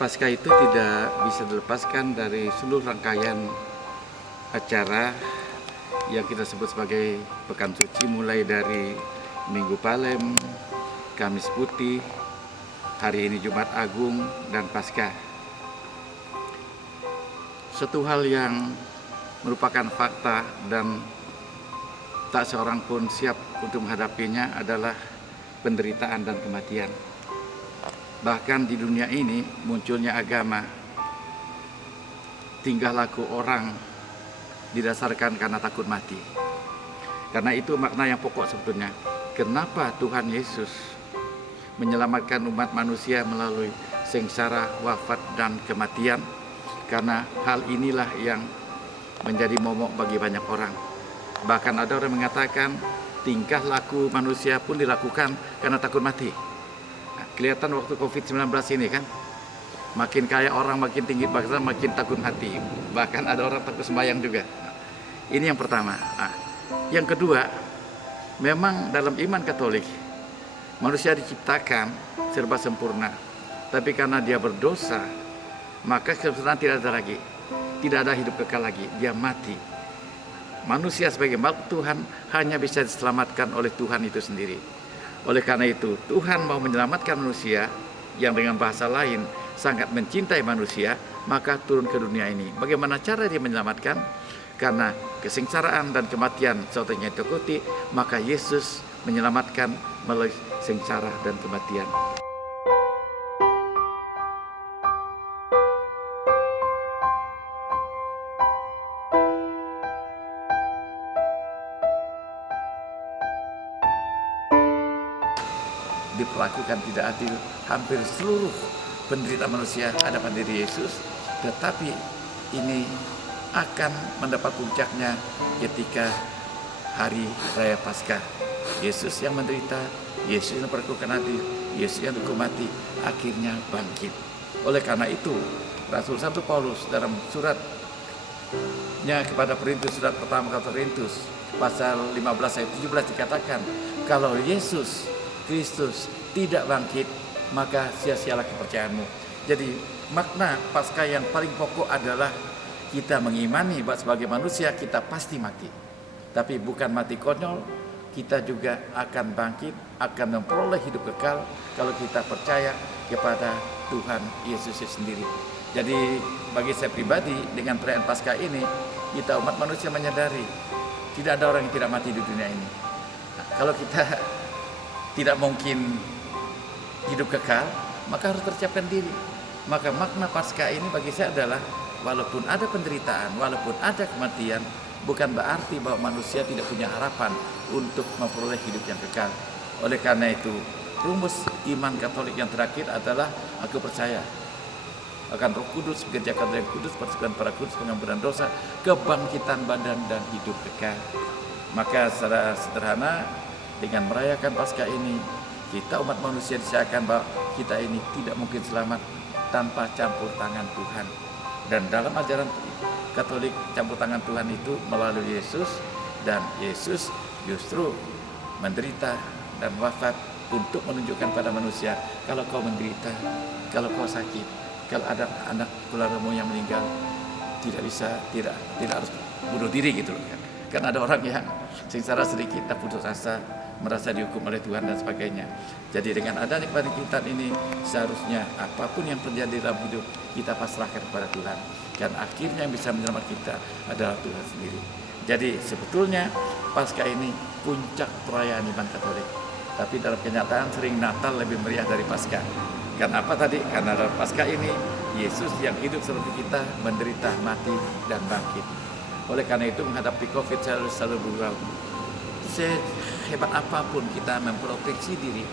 Paskah itu tidak bisa dilepaskan dari seluruh rangkaian acara yang kita sebut sebagai Pekan Suci, mulai dari Minggu Palem, Kamis Putih, hari ini Jumat Agung, dan Paskah. Satu hal yang merupakan fakta dan tak seorang pun siap untuk menghadapinya adalah penderitaan dan kematian. Bahkan di dunia ini munculnya agama, tingkah laku orang didasarkan karena takut mati. Karena itu makna yang pokok sebetulnya. Kenapa Tuhan Yesus menyelamatkan umat manusia melalui sengsara, wafat, dan kematian? Karena hal inilah yang menjadi momok bagi banyak orang. Bahkan ada orang mengatakan tingkah laku manusia pun dilakukan karena takut mati. Kelihatan waktu COVID-19 ini kan, makin kaya orang, makin tinggi bangsa, makin takut mati. Bahkan ada orang takut sembahyang juga. Ini yang pertama. Yang kedua, memang dalam iman Katolik, manusia diciptakan serba sempurna. Tapi karena dia berdosa, maka kesempurnaan tidak ada lagi. Tidak ada hidup kekal lagi, dia mati. Manusia sebagai makhluk Tuhan hanya bisa diselamatkan oleh Tuhan itu sendiri. Oleh karena itu, Tuhan mau menyelamatkan manusia yang dengan bahasa lain sangat mencintai manusia, maka turun ke dunia ini. Bagaimana cara dia menyelamatkan? Karena kesengsaraan dan kematian suatunya ditakuti, maka Yesus menyelamatkan melalui sengsara dan kematian. Diperlakukan tidak adil, hampir seluruh penderitaan manusia ada pada diri Yesus, tetapi ini akan mendapat puncaknya ketika hari raya Paskah. Yesus yang menderita, Yesus yang diperlakukan adil, Yesus yang dihukum mati, akhirnya bangkit. Oleh karena itu, Rasul Santo Paulus dalam suratnya kepada Korintus, surat pertama kepada Korintus, pasal 15 ayat 17 dikatakan, kalau Yesus Kristus tidak bangkit, maka sia-sialah kepercayaanmu. Jadi makna Paskah yang paling pokok adalah kita mengimani bahwa sebagai manusia kita pasti mati. Tapi bukan mati konyol, kita juga akan bangkit, akan memperoleh hidup kekal kalau kita percaya kepada Tuhan Yesus sendiri. Jadi bagi saya pribadi, dengan perayaan Paskah ini, kita umat manusia menyadari tidak ada orang yang tidak mati di dunia ini. Nah, kalau kita tidak mungkin hidup kekal, maka harus tersiapkan diri. Maka makna Paskah ini bagi saya adalah walaupun ada penderitaan, walaupun ada kematian, bukan berarti bahwa manusia tidak punya harapan untuk memperoleh hidup yang kekal. Oleh karena itu, rumus iman Katolik yang terakhir adalah aku percaya akan Roh Kudus, Gereja Katolik Kudus, persekutuan para kudus, pengampunan dosa, kebangkitan badan dan hidup kekal. Maka secara sederhana, dengan merayakan Paskah ini, kita umat manusia disiarkan bahwa kita ini tidak mungkin selamat tanpa campur tangan Tuhan. Dan dalam ajaran Katolik, campur tangan Tuhan itu melalui Yesus, dan Yesus justru menderita dan wafat untuk menunjukkan pada manusia, kalau kau menderita, kalau kau sakit, kalau ada anak keluargamu yang meninggal, tidak harus bunuh diri gitu loh kan. Kan ada orang yang sengsara sedikit tak putus asa, merasa dihukum oleh Tuhan dan sebagainya. Jadi dengan adanya kebangkitan ini, seharusnya apapun yang terjadi dalam hidup kita pasrahkan kepada Tuhan. Dan akhirnya yang bisa menyelamatkan kita adalah Tuhan sendiri. Jadi sebetulnya Paskah ini puncak perayaan iman Katolik. Tapi dalam kenyataan sering Natal lebih meriah dari Paskah. Karena apa tadi? Karena dalam Paskah ini Yesus yang hidup seperti kita menderita, mati, dan bangkit. Oleh karena itu menghadapi COVID saya selalu berdoa, sehebat apapun kita memproteksi diri,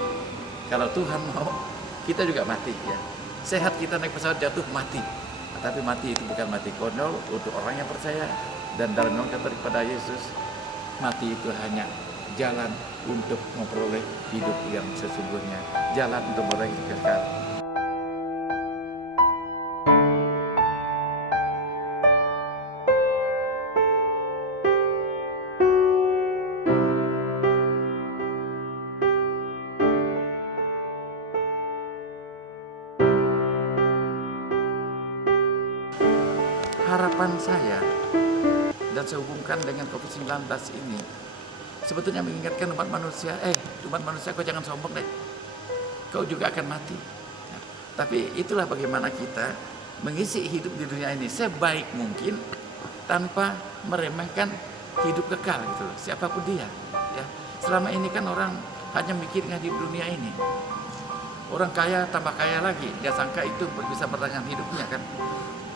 kalau Tuhan mau kita juga mati ya. Sehat kita naik pesawat jatuh mati, tapi mati itu bukan mati konyol untuk orang yang percaya dan dalam iman Katolik pada Yesus. Mati itu hanya jalan untuk memperoleh hidup yang sesungguhnya, jalan untuk memperoleh hidup kekal. harapan saya, dan saya hubungkan dengan COVID-19 ini, sebetulnya mengingatkan umat manusia, kau jangan sombong deh, kau juga akan mati. Nah, tapi itulah bagaimana kita mengisi hidup di dunia ini sebaik mungkin tanpa meremehkan hidup kekal gitu loh, siapapun dia. Ya, selama ini kan orang hanya mikirnya di dunia ini. Orang kaya tambah kaya lagi, dia sangka itu bisa bertahan hidupnya kan.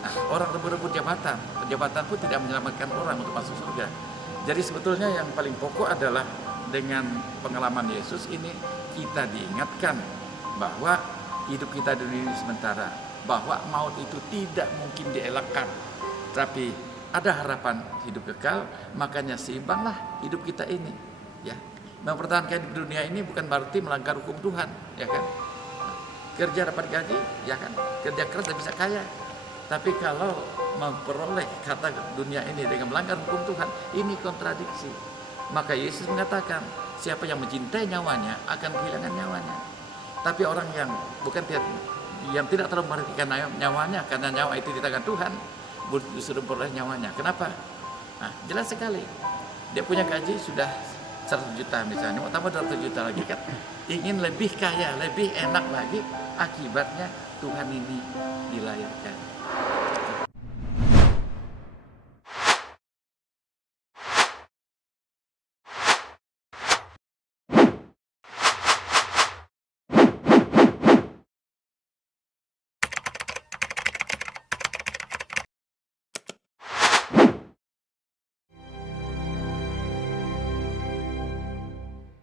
Nah, orang rebut-rebut jabatan pun tidak menyelamatkan orang untuk masuk surga. Jadi sebetulnya yang paling pokok adalah dengan pengalaman Yesus ini kita diingatkan bahwa hidup kita di dunia ini sementara, bahwa maut itu tidak mungkin dielakkan, tapi ada harapan hidup kekal. Makanya seimbanglah hidup kita ini, ya. Mempertahankan hidup dunia ini bukan berarti melanggar hukum Tuhan, ya kan. Kerja dapat gaji, ya kan. Kerja keras dan bisa kaya. Tapi kalau memperoleh kata dunia ini dengan melanggar hukum Tuhan, ini kontradiksi. Maka Yesus mengatakan, siapa yang mencintai nyawanya akan kehilangan nyawanya. Tapi orang yang tidak terlalu memperhatikan nyawanya, karena nyawa itu di tangan Tuhan, justru memperoleh nyawanya. Kenapa? Nah, jelas sekali. Dia punya gaji sudah 100 juta misalnya, mau tambah 200 juta lagi kan. Ingin lebih kaya, lebih enak lagi, akibatnya Tuhan ini dilahirkan.